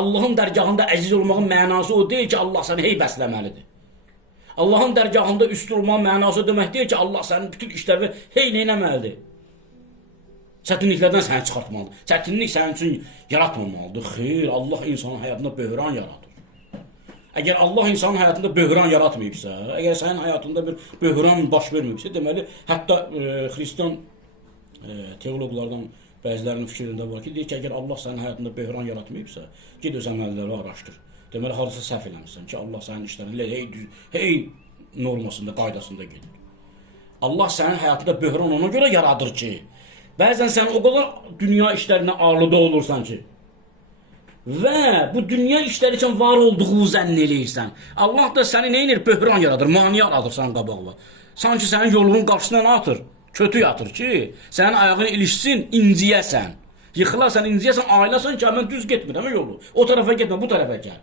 Allahın dərgahında əziz olmağın mənası o deyil ki, Allah səni hey bəsləməlidir. Allahın dərgahında üstün olmağın mənası demək deyil ki, Allah sənin bütün işləri hey neynəməlidir. Çətinliklərdən səni çıxartmalıdır. Çətinlik sənin üçün yaratmamalıdır. Xeyr, Allah insanın həyatında böhran yaradır. Əgər Allah insanın həyatında böhran yaratmayıbsa, əgər sənin həyatında bir böhran baş verməyibsə, deməli, hətta xristian teoloqlardan bəzilərinin fikrində var ki, deyir ki, əgər Allah sənin həyatında böhran yaratmayıbsa, ged öz əməlləri araşdır. Deməli, harasa səhv eləmişsən ki, Allah sənin işlərini hey normasında, qaydasında gedir. Allah sənin həyatında böhran ona görə yaradır ki, bəzən sən o qədər dünya işlərinə ağırlıda olursan ki, və bu dünya işləri üçün var olduğunu zənn eləyirsən. Allah da səni neynir? Böhran yaradır, mani yaradır sənin qabağına. Sanki sənin yolunun qarşısına nə atır? Kötü yatır ki, sənin ayağını ilişsin, inciyəsən. Yıxılarsan, inciyəsən, ailəsən ki, mən düz getmirəm yolu. O tərəfə getmə, bu tərəfə gəl.